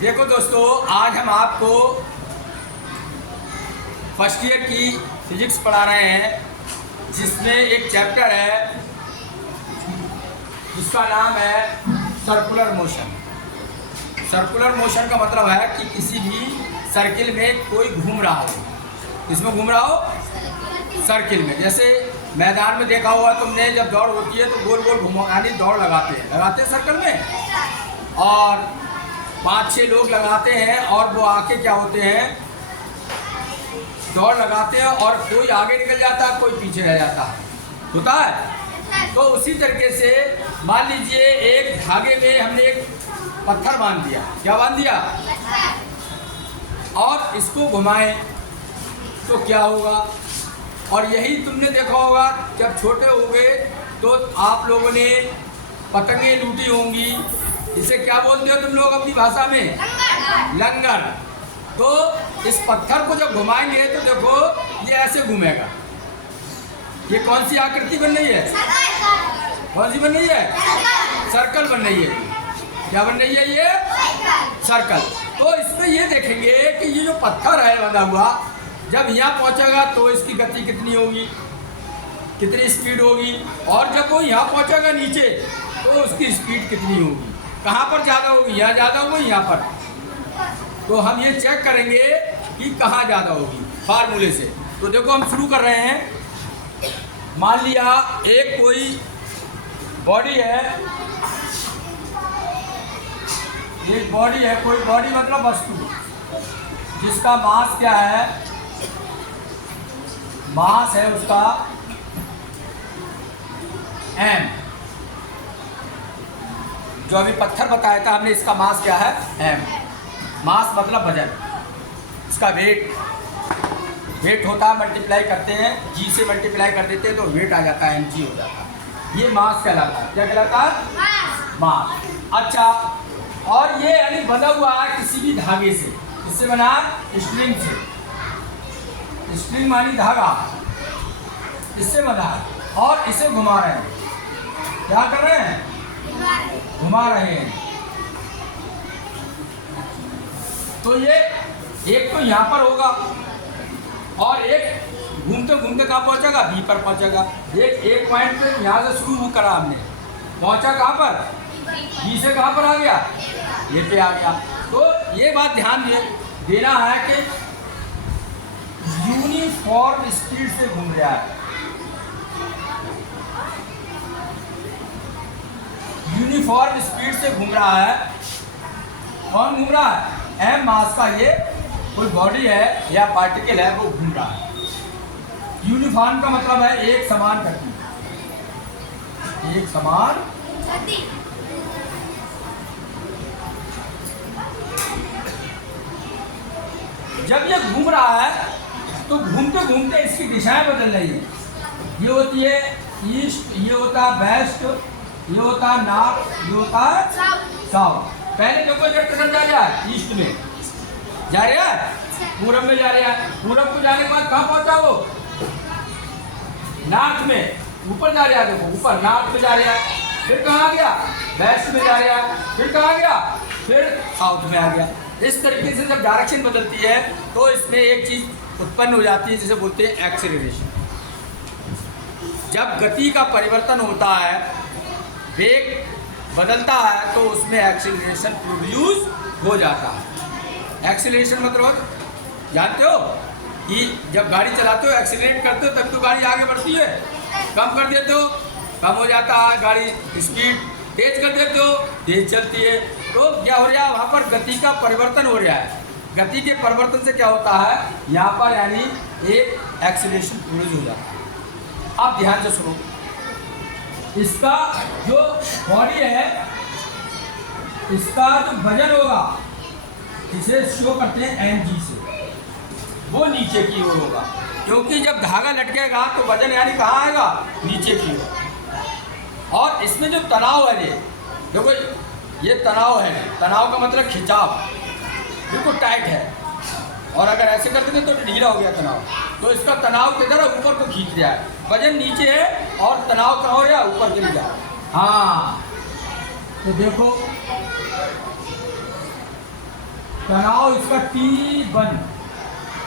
देखो दोस्तों, आज हम आपको फर्स्ट ईयर की फिजिक्स पढ़ा रहे हैं, जिसमें एक चैप्टर है जिसका नाम है सर्कुलर मोशन। सर्कुलर मोशन का मतलब है कि किसी भी सर्किल में कोई घूम रहा हो। किसमें घूम रहा हो? सर्किल में। जैसे मैदान में देखा होगा तुमने, जब दौड़ होती है तो गोल गोल घुमाने दौड़ लगाते हैं सर्कल में, और 5-6 लोग लगाते हैं और वो आके क्या होते हैं, दौड़ लगाते हैं और कोई आगे निकल जाता है, कोई पीछे रह जाता है, होता है। तो उसी तरीके से मान लीजिए एक धागे में हमने एक पत्थर बांध दिया। क्या बांध दिया? और इसको घुमाएं तो क्या होगा? और यही तुमने देखा होगा, जब छोटे होंगे तो आप लोगों ने पतंगे लूटी होंगी। इसे क्या बोलते हो तुम लोग अपनी भाषा में? लंगर। तो इस पत्थर को जब घुमाएंगे तो देखो ये ऐसे घूमेगा। ये कौन सी आकृति बन रही है? कौन सी बन रही है? सर्कल बन रही है। क्या बन रही है? ये सर्कल। तो इसमें ये देखेंगे कि ये जो पत्थर है बंधा हुआ, जब यहाँ पहुँचेगा तो इसकी गति कितनी होगी, कितनी स्पीड होगी, और जब वो यहाँ पहुँचेगा नीचे तो उसकी स्पीड कितनी होगी, कहाँ पर ज़्यादा होगी, यहाँ ज़्यादा होगी, यहाँ पर। तो हम ये चेक करेंगे कि कहाँ ज़्यादा होगी फार्मूले से। तो देखो हम शुरू कर रहे हैं। मान लिया एक कोई बॉडी है, एक बॉडी है, कोई बॉडी मतलब वस्तु, जिसका मास क्या है? मास है उसका m। जो अभी पत्थर बताया था हमने, इसका मास क्या है? m। मास मतलब वजन, इसका वेट होता है, मल्टीप्लाई करते हैं, g से मल्टीप्लाई कर देते हैं तो वेट आ जाता है, mg हो जाता है। ये मास कहलाता है। क्या कहलाता है? मास। अच्छा, और ये यानी बना हुआ है किसी भी धागे से। किससे बना? स्ट्रिंग से। स्ट्रिंग मानी धागा, इससे बना है और इसे घुमा रहे हैं। क्या कर रहे हैं? घुमा रहे हैं। तो ये एक तो यहाँ पर होगा और एक घूमते घूमते कहाँ पहुँचेगा? बी पर पहुँचेगा। एक पॉइंट पे यहाँ से शुरू करा हमने, पहुँचा कहाँ पर? बी से कहाँ पर आ गया? ये पे आ गया। तो ये बात ध्यान देना है कि यूनिफॉर्म स्पीड से घूम रहा है। यूनिफॉर्म स्पीड से घूम रहा है। कौन घूम रहा है? m मास का ये कोई बॉडी है या पार्टिकल है, वो घूम रहा है। यूनिफॉर्म का मतलब है एक समान गति, एक समान गति। जब ये घूम रहा है तो घूमते घूमते इसकी दिशाएं बदल रही है। ये होती है ईस्ट, ये होता है वेस्ट, ये होता है नॉर्थ, ये होता है साउथ। पहले देखो जब किधर जा रहा है? ईस्ट में जा रहा है, पूरब में जा रहा है। पूरब को जाने के बाद कहाँ पहुंचा वो? नॉर्थ में, ऊपर जा रहा है। देखो ऊपर नॉर्थ में जा रहा है, फिर कहाँ गया? वेस्ट में जा रहा है, फिर कहाँ गया? फिर साउथ में आ गया। इस तरीके से जब डायरेक्शन बदलती है तो इसमें एक चीज उत्पन्न हो जाती है जिसे बोलते हैं एक्सेलरेशन। जब गति का परिवर्तन होता है, वेग बदलता है, तो उसमें एक्सेलरेशन प्रोड्यूस हो जाता है। एक्सेलरेशन मतलब जानते हो कि जब गाड़ी चलाते हो, एक्सेलरेट करते हो तब तो गाड़ी आगे बढ़ती है। कम कर देते हो, कम हो जाता है गाड़ी। स्पीड तेज कर देते हो, तेज चलती है। तो क्या हो रहा है? वहाँ पर गति का परिवर्तन हो रहा है। गति के परिवर्तन से क्या होता है? यहाँ पर यानी एक एक्सीलरेशन प्रोड्यूस हो जाता है। अब ध्यान से सुनो, इसका जो बॉडी है, इसका जो वजन होगा, इसे शो करते हैं mg से, वो नीचे की ओर होगा। क्योंकि जब धागा लटकेगा तो वजन यानी कहाँ आएगा? नीचे की ओर। और इसमें जो तनाव है, ये देखो, ये तनाव है। तनाव का मतलब खिंचाव, बिल्कुल टाइट है। और अगर ऐसे कर देंगे तो ढीला हो गया तनाव। तो इसका तनाव किधर है? ऊपर को खींच रहा है। वजन नीचे है और तनाव कहाँ हो रहा है? ऊपर गिर जा रहा है। हाँ, तो देखो तनाव इसका T1,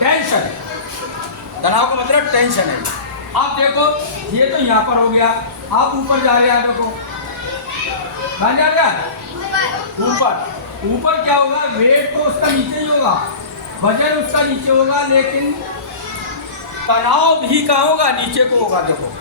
टेंशन। तनाव का मतलब टेंशन है। आप देखो ये तो यहाँ पर हो गया, आप ऊपर जा रहे हैं, देखो कहाँ जा रहे हैं, ऊपर। ऊपर क्या होगा, वेट तो उसका नीचे ही होगा, वजन उसका नीचे होगा, लेकिन तनाव भी कहाँ होगा, नीचे को होगा। देखो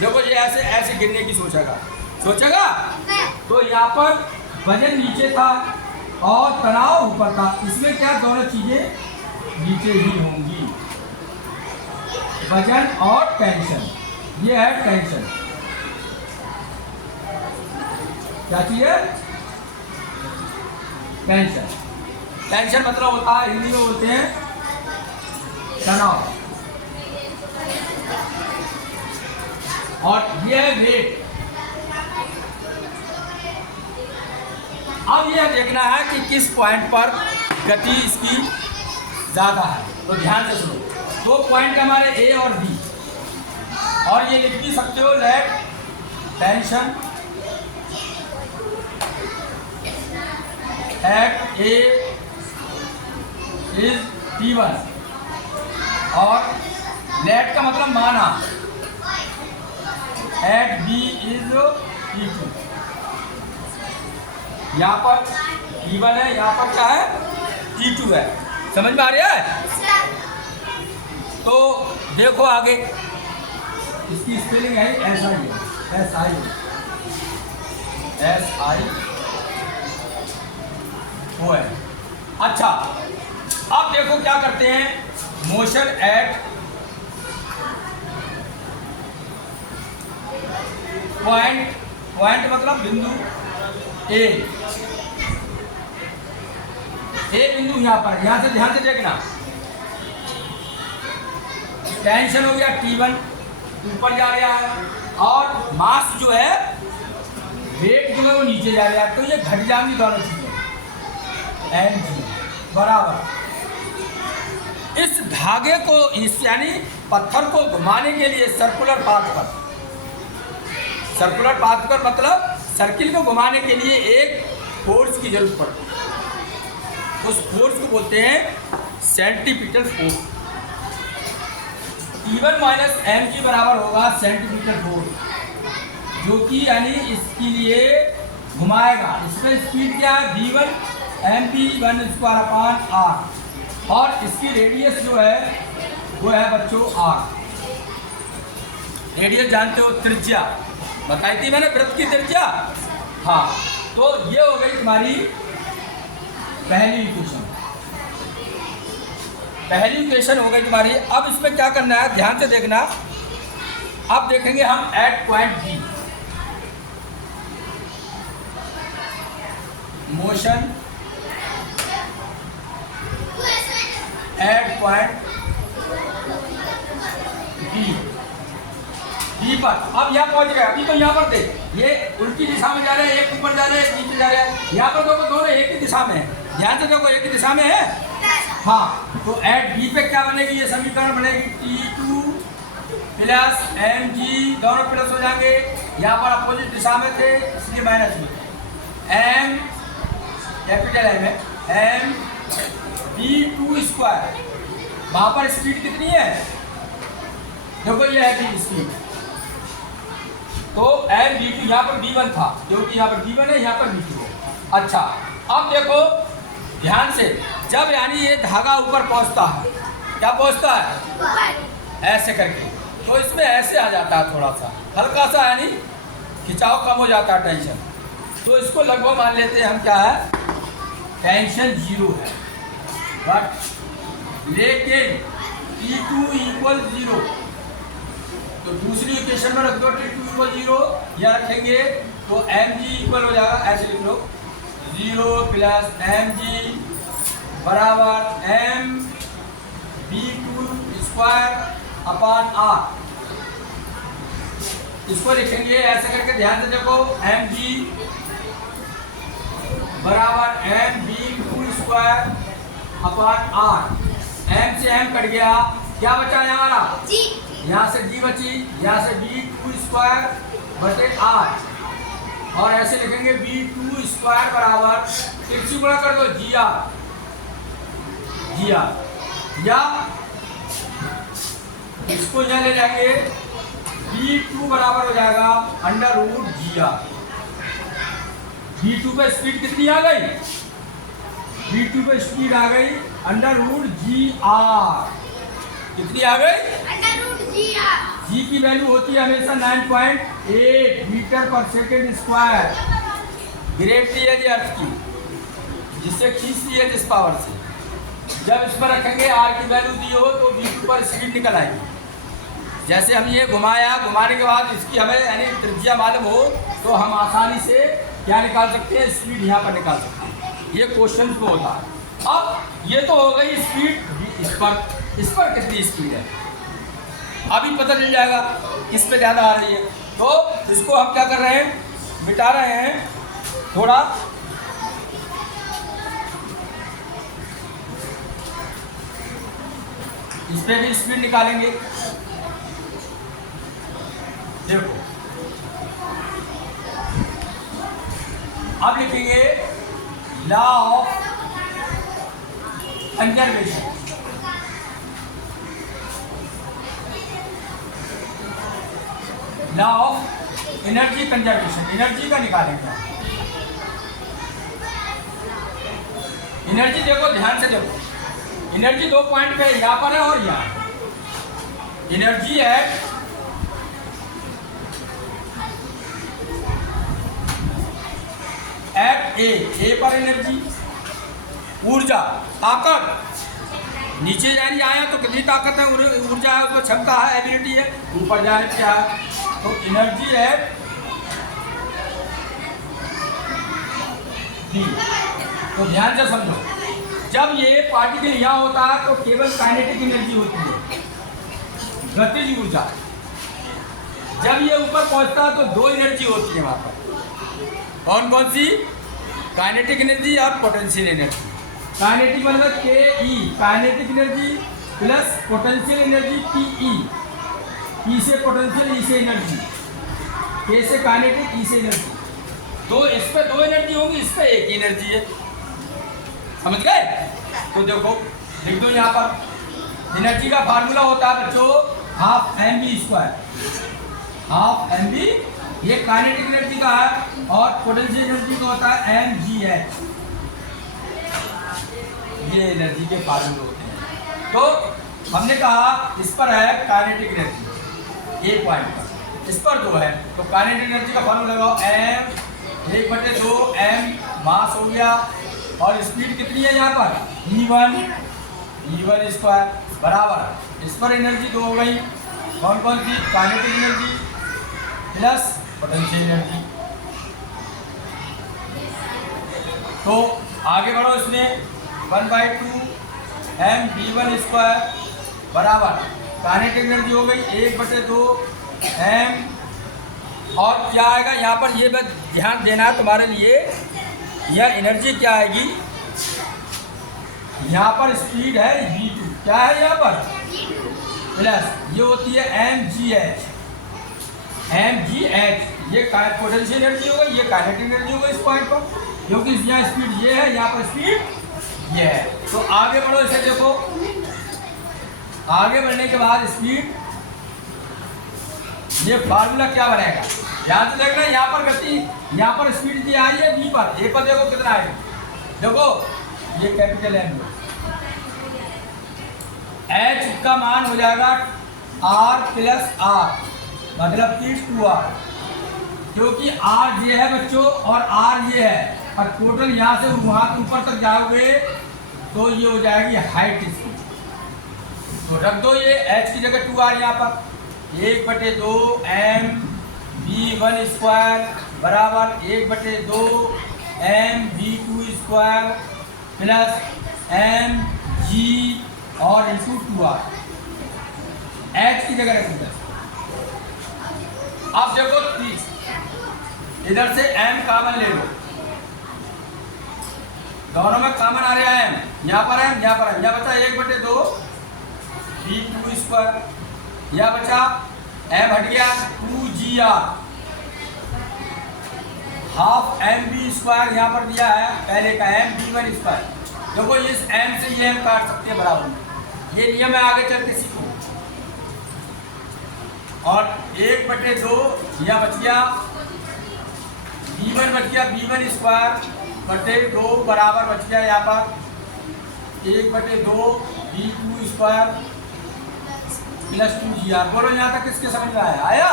देखो ये ऐसे ऐसे गिरने की सोचेगा तो यहाँ पर वजन नीचे था और तनाव ऊपर था, इसमें क्या दोनों चीजें नीचे ही होंगी, वजन और टेंशन। ये है टेंशन। क्या चीज है, टेंशन। टेंशन मतलब होता है, हिंदी में बोलते हैं तनाव। और ये है वेट। अब यह देखना है कि किस पॉइंट पर गति इसकी ज़्यादा है, तो ध्यान से सुनो। दो पॉइंट हमारे ए और बी, और ये लिख भी सकते हो, let tension at A is T1 और लेट का मतलब माना एट बी इज T2। यहाँ पर T1 है, यहाँ पर क्या है, T2 है। समझ में आ रहा है? तो देखो आगे, इसकी स्पेलिंग है SI वो है। अच्छा, अब देखो क्या करते हैं, मोशन एट पॉइंट मतलब बिंदु ए बिंदु यहाँ पर, यहाँ से ध्यान से देखना। टेंशन हो गया T1, ऊपर जा रहा है, और मास जो है, वेट जो है वो नीचे जा रहा है, तो ये घट जाएंगी दोनों चीजें, mg बराबर। इस धागे को, इस यानी पत्थर को घुमाने के लिए सर्कुलर पाथ पर मतलब सर्किल को घुमाने के लिए एक फोर्स की जरूरत पड़ती है। उस फोर्स को बोलते हैं centripetal force. T1 minus mg बराबर होगा सेंटीपीटल फोर्स, जो कि यानी इसके लिए घुमाएगा। इसमें स्पीड क्या है, v1 mv1/r, और इसकी रेडियस जो है वो है बच्चों r। रेडियस जानते हो, त्रिज्या बताई थी मैंने, वृत्त की त्रिज्या। हाँ, तो ये हो गई तुम्हारी पहली इक्वेशन हो गई तुम्हारी। अब इसमें क्या करना है, ध्यान से देखना। अब देखेंगे हम at point B, motion at point B पर। अब यहाँ पहुंच गया, अभी तो यहाँ पर थे, ये उल्टी दिशा में जा रहे हैं, एक ऊपर जा रहे हैं, एक नीचे जा रहे हैं। यहाँ पर देखो दोनों एक ही दिशा में है, ध्यान से देखो, एक ही दिशा में है। हाँ, तो एट बी पे क्या बनेगी, ये समीकरण बनेगी T2 प्लस mg, दोनों प्लस हो जाएंगे। यहाँ पर अपोजिट दिशा में थे इसलिए माइनस में, m कैपिटल M है, m v2²। वहाँ पर स्पीड कितनी है, देखो ये है v स्पीड, तो m v2, यहाँ पर v1 था, क्योंकि यहाँ पर v1 है, यहाँ पर v2 है। अच्छा, अब देखो ध्यान से, जब यानी ये धागा ऊपर पहुँचता है, क्या पहुँचता है, ऐसे करके, तो इसमें ऐसे आ जाता है, थोड़ा सा हल्का सा, यानी खिंचाव कम हो जाता है, टेंशन। तो इसको लगभग मान लेते हैं हम, क्या है, टेंशन 0 है। बट लेकिन T2 इक्वल 0, तो दूसरी इक्वेशन में रख दो T2 इक्वल 0, या रखेंगे तो mg इक्वल हो जाएगा, ऐसे लिख लो, 0 प्लस mg बराबर m v2²/r। इसको लिखेंगे ऐसे करके, ध्यान से देखो, mg बराबर m v2²/r। m से m कट गया, क्या बचा है हमारा, यहाँ से g बची, यहाँ से v2²/r, और ऐसे लिखेंगे v2² बराबर, 1 से गुणा कर दो gr, जी आर, या इसको यहाँ ले जाएंगे V2 बराबर हो जाएगा under root G are. V2 पे स्पीड कितनी आ गई? V2 पे स्पीड आ गई अंडर रूट जी आर। कितनी आ गई? Under root G R. G की वैल्यू होती है हमेशा 9.8 मीटर पर सेकेंड स्क्वायर। ग्रेविटी है जी अर्थ की, जिससे खींचती है जिस पावर से। जब इस पर रखेंगे आर की वैल्यू दी हो तो V2 पर स्पीड निकल आएगी। जैसे हम ये घुमाया, घुमाने के बाद इसकी हमें यानी त्रिज्या मालूम हो तो हम आसानी से क्या निकाल सकते हैं? स्पीड यहाँ पर निकाल सकते हैं। ये क्वेश्चन को होता है। अब ये तो हो गई स्पीड, इस पर कितनी स्पीड है अभी पता चल जाएगा। इस पे ज़्यादा आ रही है तो इसको हम क्या कर रहे हैं? मिटा रहे हैं थोड़ा। इस पे भी स्पीड निकालेंगे। देखो अब लिखेंगे law of conservation. Law of energy conservation, energy का निकालेंगे। एनर्जी देखो, ध्यान से देखो, एनर्जी दो पॉइंट पे यहाँ पर है और यहाँ। एनर्जी है एट ए पर एनर्जी, ऊर्जा, ताकत। नीचे यानी आया तो कितनी ताकत है, ऊर्जा है, उसको क्षमता है, एबिलिटी है। ऊपर जाने क्या है तो एनर्जी है डी। तो ध्यान से समझो, जब ये पार्टिकल यहाँ होता है तो केवल काइनेटिक एनर्जी होती है, गतिज ऊर्जा। जब ये ऊपर पहुंचता है तो दो एनर्जी होती है वहां पर। कौन कौन सी? काइनेटिक एनर्जी और पोटेंशियल एनर्जी। काइनेटिक मतलब K E, kinetic energy plus potential energy P E. P से पोटेंशियल, ई से एनर्जी, के से काइनेटिक, ई से एनर्जी। दो इस पे दो एनर्जी होंगी, इस पे एक एनर्जी है। समझ गए? तो देखो लिख दो यहाँ पर। एनर्जी का फार्मूला होता है बच्चों half m v square. Half m v ये काइनेटिक एनर्जी का है और पोटेंशियल एनर्जी का होता है एम जी एच। ये एनर्जी के फार्मूले होते हैं। तो हमने कहा इस पर है काइनेटिक एनर्जी एक पॉइंट पर, इस पर दो है तो काइनेटिक एनर्जी का फार्मूला लगाओ एम 1/2 एम मास हो गया और स्पीड कितनी है यहाँ पर? E1 स्क्वायर बराबर इस पर एनर्जी दो हो गई। कौन कौन सी? Kinetic energy plus potential energy. तो आगे बढ़ो, इसमें 1/2 एम V1 स्क्वायर बराबर काइनेटिक एनर्जी हो गई 1/2 एम। और क्या आएगा यहाँ पर? ये बात ध्यान देना है तुम्हारे लिए। यह एनर्जी क्या आएगी? यहाँ पर स्पीड है V2, क्या है यहाँ पर? प्लस ये होती है mgh। ये पोटेंशियल एनर्जी होगा, ये काइनेटिक एनर्जी होगा इस पॉइंट पर, क्योंकि यहाँ स्पीड ये है, यहाँ पर स्पीड ये है। तो आगे बढ़ो, इसे देखो। आगे बढ़ने के बाद स्पीड, ये फार्मूला क्या बनेगा? ध्यान से देखना, यहाँ पर गति, यहाँ पर स्पीड दी आई है बी पर, ए पर देखो कितना है। देखो ये कैपिटल एम, एच का मान हो जाएगा आर प्लस आर, मतलब कि 2r, क्योंकि आर ये है बच्चों और आर ये है, और टोटल यहाँ से वहाँ ऊपर तक जाओगे तो ये हो जाएगी हाइट इसकी। तो रख दो ये h की जगह 2r यहाँ पर, 1/2 एम V1 स्क्वायर बराबर 1/2 m V2 square plus m g और इंटू 2r। h की जगह रखेंगे। अब देखो प्लीज, इधर से m कॉमन ले लो, दोनों में कॉमन आ रहा है m, यहाँ पर m, यहाँ पर m, यहाँ बचा 1/2 V2 स्क्वायर, यह बचा m हट गया 2gr, half m v square यहाँ पर दिया है पहले का एम V1 स्क्वायर, देखो इस m से ये m काट सकते हैं बराबर में, ये नियम है, आगे चल के सीखो। और 1/2 यह बच गया b1 बच गया b1 स्क्वायर बटे 2 बराबर बच गया यहाँ पर 1/2 b2 स्क्वायर प्लस 2gr। बोलो यहाँ तक किसके समझ में आया?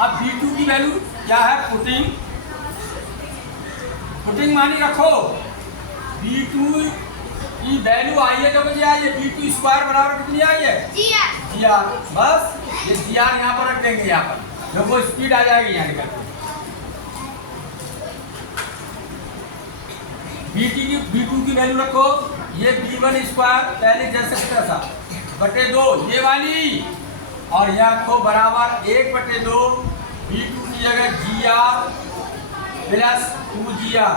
अब b2 की वैल्यू क्या है? पुटिंग मानी रखो, b2 की वैल्यू आई है जो मुझे आई है b2 स्क्वायर बराबर कितनी आई है? gr। बस ये gr यहाँ पर रख देंगे, यहाँ पर देखो स्पीड आ जाएगी यहाँ निकल। b2 की वैल्यू रखो, ये b1 स्क्वायर पहले जैसे तैसा बटे 2 ये वाली, और यहाँ को बराबर 1/2 b2 की जगह gr प्लस 2gr।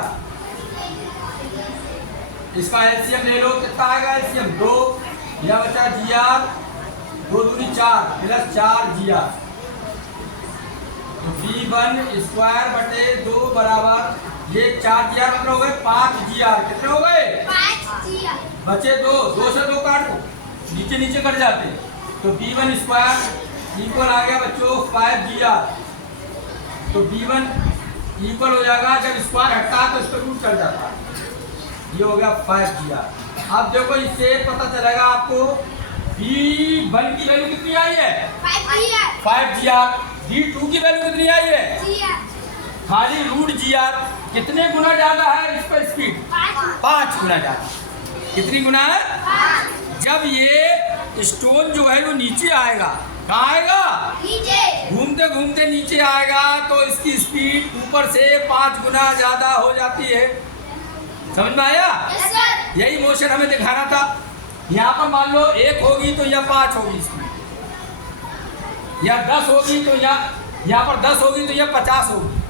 इसका एलसीएम ले लो, कितना आएगा एलसीएम? 2, यह बचा gr, 2 दूनी 4 प्लस 4gr। तो b1 स्क्वायर बटे 2 बराबर ये 4gr मतलब हो गए 5gr। कितने हो गए? 5gr। बचे 2 से 2 काट दो, नीचे नीचे कट जाते हैं। तो b1 स्क्वायर इक्वल आ गया बच्चों 5gr। तो b1 इक्वल हो जाएगा, जब स्क्वायर हटता है तो इसका रूट चल जाता है, ये हो गया 5gr। अब देखो इससे पता चलेगा आपको b1 की वैल्यू कितनी आई है? 5gr। b2 की वैल्यू कितनी आई है? खाली रूट gr। कितने गुना ज्यादा है इस पर स्पीड? 5 गुना ज्यादा। कितनी गुना है? 5। जब ये स्टोन जो है वो नीचे आएगा, कहाँ आएगा? नीचे। घूमते घूमते नीचे आएगा तो इसकी स्पीड ऊपर से 5 गुना ज्यादा हो जाती है। समझ में आया? Yes sir. यही मोशन हमें दिखाना था। यहाँ पर मान लो 1 होगी तो यह 5 होगी स्पीड, या 10 होगी तो यहाँ पर 10 होगी तो यह 50 होगी।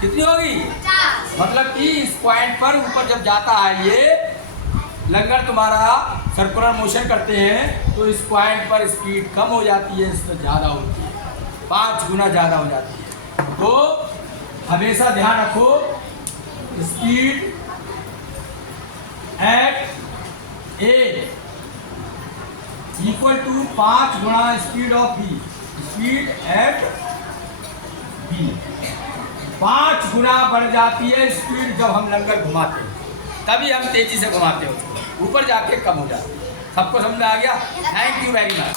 कितनी होगी? 50। मतलब कि इस पॉइंट पर ऊपर जब जाता है ये लंगर तुम्हारा सर्कुलर मोशन करते हैं तो इस पॉइंट पर स्पीड कम हो जाती है, इसमें ज़्यादा होती है, 5 गुना ज़्यादा हो जाती है। तो हमेशा ध्यान रखो, speed at A equal to 5 गुना speed of B. Speed at B 5 गुना बढ़ जाती है स्पीड जब हम लंगर घुमाते हैं, तभी हम तेजी से घुमाते हैं, ऊपर जाके कम हो जाती है। सबको समझ में आ गया? Thank you very much.